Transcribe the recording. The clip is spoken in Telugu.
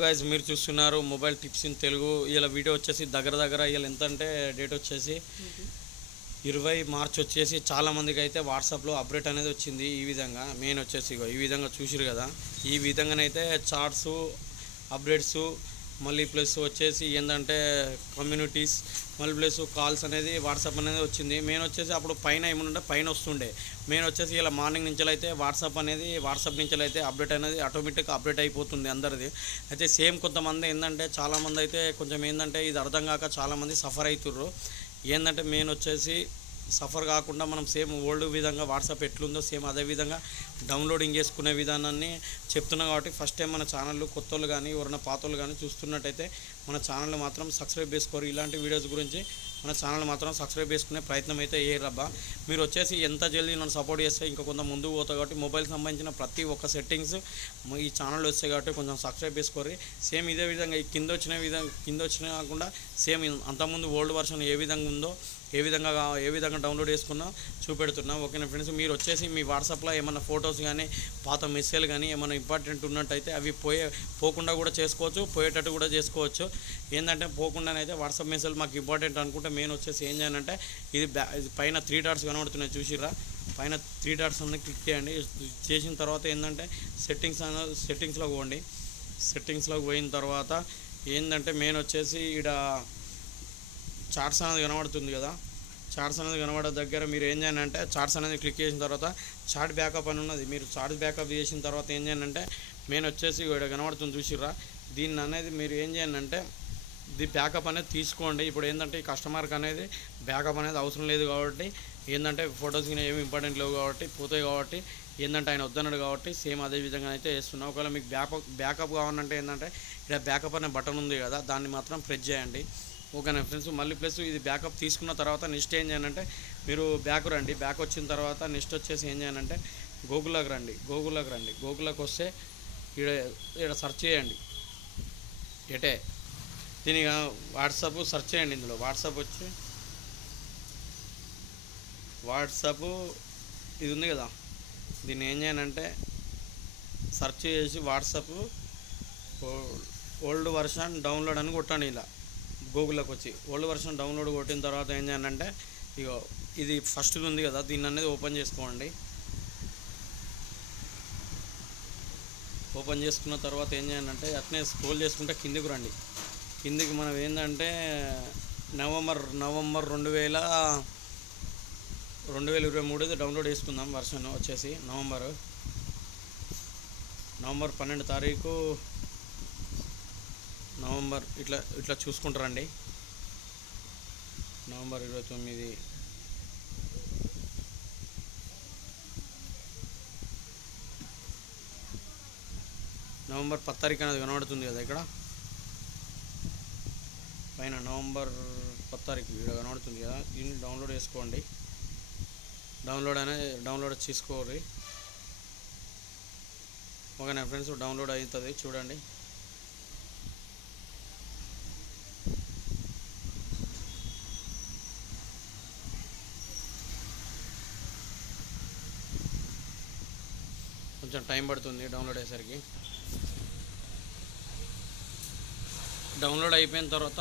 గైస్ మీరు చూస్తున్నారు మొబైల్ టిప్స్ ఇన్ తెలుగు. ఇలా వీడియో వచ్చేసి దగ్గర ఇలా ఎంత అంటే డేట్ వచ్చేసి 20 మార్చ్ వచ్చేసి చాలామందికి అయితే వాట్సాప్లో అప్డేట్ అనేది వచ్చింది. ఈ విధంగా మెయిన్ వచ్చేసి ఈ విధంగా చూసిరు కదా, ఈ విధంగానైతే చార్ట్స్ అప్డేట్స్ మళ్ళీ ప్లస్ వచ్చేసి ఏంటంటే కమ్యూనిటీస్ మళ్ళీ ప్లస్ కాల్స్ అనేది వాట్సాప్ అనేది వచ్చింది. మెయిన్ వచ్చేసి అప్పుడు పైన ఏముంటే పైన వస్తుండే. మెయిన్ వచ్చేసి ఇలా మార్నింగ్ నుంచి అయితే వాట్సాప్ నుంచి అయితే అప్డేట్ అనేది ఆటోమేటిక్గా అప్డేట్ అయిపోతుంది అందరిది. అయితే సేమ్ కొంతమంది ఏంటంటే చాలామంది అయితే కొంచెం ఏంటంటే ఇది అర్థం కాక చాలామంది సఫర్ అవుతుర్రు. ఏంటంటే మెయిన్ వచ్చేసి సఫర్ కాకుండా మనం సేమ్ ఓల్డ్ విధంగా వాట్సాప్ ఎట్లుందో సేమ్ అదే విధంగా డౌన్లోడింగ్ చేసుకునే విధానాన్ని చెప్తున్నాం. కాబట్టి ఫస్ట్ టైం మన ఛానల్ కొత్త వాళ్ళు కానీ ఎవరైనా పాత వాళ్ళు కానీ చూస్తున్నట్టయితే మన ఛానల్ మాత్రం సబ్స్క్రైబ్ చేసుకోరు. ఇలాంటి వీడియోస్ గురించి మన ఛానల్ మాత్రం సబ్స్క్రైబ్ చేసుకునే ప్రయత్నం అయితే రబ్బా. మీరు వచ్చేసి ఎంత జల్దీ నన్ను సపోర్ట్ చేస్తే ఇంకా కొంత ముందుకు పోతాయి. కాబట్టి మొబైల్ సంబంధించిన ప్రతి ఒక్క సెట్టింగ్స్ ఈ ఛానల్ వస్తాయి కాబట్టి కొంచెం సబ్స్క్రైబ్ చేసుకోరు. సేమ్ ఇదే విధంగా ఈ కింద వచ్చిన కాకుండా సేమ్ అంతకుముందు ఓల్డ్ వర్షన్ ఏ విధంగా ఉందో ఏ విధంగా డౌన్లోడ్ చేసుకున్నా చూపెడుతున్నా. ఓకేనా ఫ్రెండ్స్, మీరు వచ్చేసి మీ వాట్సాప్లో ఏమైనా ఫొటోస్ కానీ పాత మెసేజ్లు కానీ ఏమైనా ఇంపార్టెంట్ ఉన్నట్టయితే అవి పోకుండా కూడా చేసుకోవచ్చు, పోయేటట్టు కూడా చేసుకోవచ్చు. ఏంటంటే పోకుండానైతే వాట్సాప్ మెసేజ్ మాకు ఇంపార్టెంట్ అనుకుంటే మెయిన్ వచ్చేసి ఏం చేయాలంటే ఇది పైన 3 డాట్స్ కనబడుతున్నాయి చూసిర్రా, పైన 3 డాట్స్ అనేది క్లిక్ చేయండి. చేసిన తర్వాత ఏంటంటే సెట్టింగ్స్లోకి పోండి. సెట్టింగ్స్లోకి పోయిన తర్వాత ఏంటంటే మెయిన్ వచ్చేసి ఇక్కడ చార్ట్స్ అనేది కనబడుతుంది కదా, చార్ట్స్ అనేది కనబడే దగ్గర మీరు ఏం చేయాలంటే చార్ట్స్ అనేది క్లిక్ చేసిన తర్వాత చార్ట్ బ్యాకప్ అని ఉన్నది. మీరు చార్ట్ బ్యాకప్ చేసిన తర్వాత ఏం చేయాలంటే మెయిన్ వచ్చేసి ఇక్కడ కనబడుతుంది చూసిర్రా, దీన్ని అనేది మీరు ఏం చేయాలంటే ఇది బ్యాకప్ అనేది తీసుకోండి. ఇప్పుడు ఏంటంటే ఈ కస్టమర్కి అనేది బ్యాకప్ అనేది అవసరం లేదు కాబట్టి ఏంటంటే ఫొటోస్ ఏమి ఇంపార్టెంట్ లేవు కాబట్టి పోతాయి కాబట్టి ఏంటంటే ఆయన వద్దన్నాడు కాబట్టి సేమ్ అదే విధంగా అయితే వేస్తున్నాం. ఒకవేళ మీకు బ్యాకప్ కావాలంటే ఏంటంటే ఇక్కడ బ్యాకప్ అనే బటన్ ఉంది కదా, దాన్ని మాత్రం ప్రెస్ చేయండి. ఓకేనా ఫ్రెండ్స్, మళ్ళీ ప్లస్ ఇది బ్యాకప్ తీసుకున్న తర్వాత నెక్స్ట్ ఏం చేయాలంటే మీరు బ్యాక్ వచ్చిన తర్వాత నెక్స్ట్ వచ్చేసి ఏం చేయాలంటే గూగుల్లోకి రండి. గూగుల్లోకి వస్తే ఇక్కడ సెర్చ్ చేయండి. ఎటే దీని వాట్సాప్ సెర్చ్ చేయండి. ఇందులో వాట్సాప్ ఇది ఉంది కదా, దీన్ని ఏం చేయాలంటే సెర్చ్ చేసి వాట్సాప్ ఓల్డ్ వర్షన్ డౌన్లోడ్ అని కొట్టండి. ఇలా గూగుల్లోకి వచ్చి ఓల్డ్ వర్షన్ డౌన్లోడ్ కొట్టిన తర్వాత ఏం చేయాలంటే ఇగో ఇది ఫస్ట్ ఉంది కదా, దీన్ని అనేది ఓపెన్ చేసుకోండి. ఓపెన్ చేసుకున్న తర్వాత ఏం చేయాలంటే అట్నే స్క్రోల్ చేసుకుంటే కిందికి రండి. కిందికి మనం ఏంటంటే నవంబర్ 2023 డౌన్లోడ్ చేసుకుందాం. వర్షన్ వచ్చేసి నవంబర్ 12 తారీఖు నవంబర్ ఇట్లా చూసుకుంటారండి. నవంబర్ 29 నవంబర్ 10 తారీఖు అనేది కనబడుతుంది కదా, ఇక్కడ పైన నవంబర్ 10 తారీఖు ఇక్కడ కనబడుతుంది కదా, దీన్ని డౌన్లోడ్ చేసుకోండి. డౌన్లోడ్ చేసుకోండి. ఓకేనా ఫ్రెండ్స్, డౌన్లోడ్ అవుతుంది చూడండి. కొంచెం టైం పడుతుంది డౌన్లోడ్ అయ్యేసరికి. డౌన్లోడ్ అయిపోయిన తర్వాత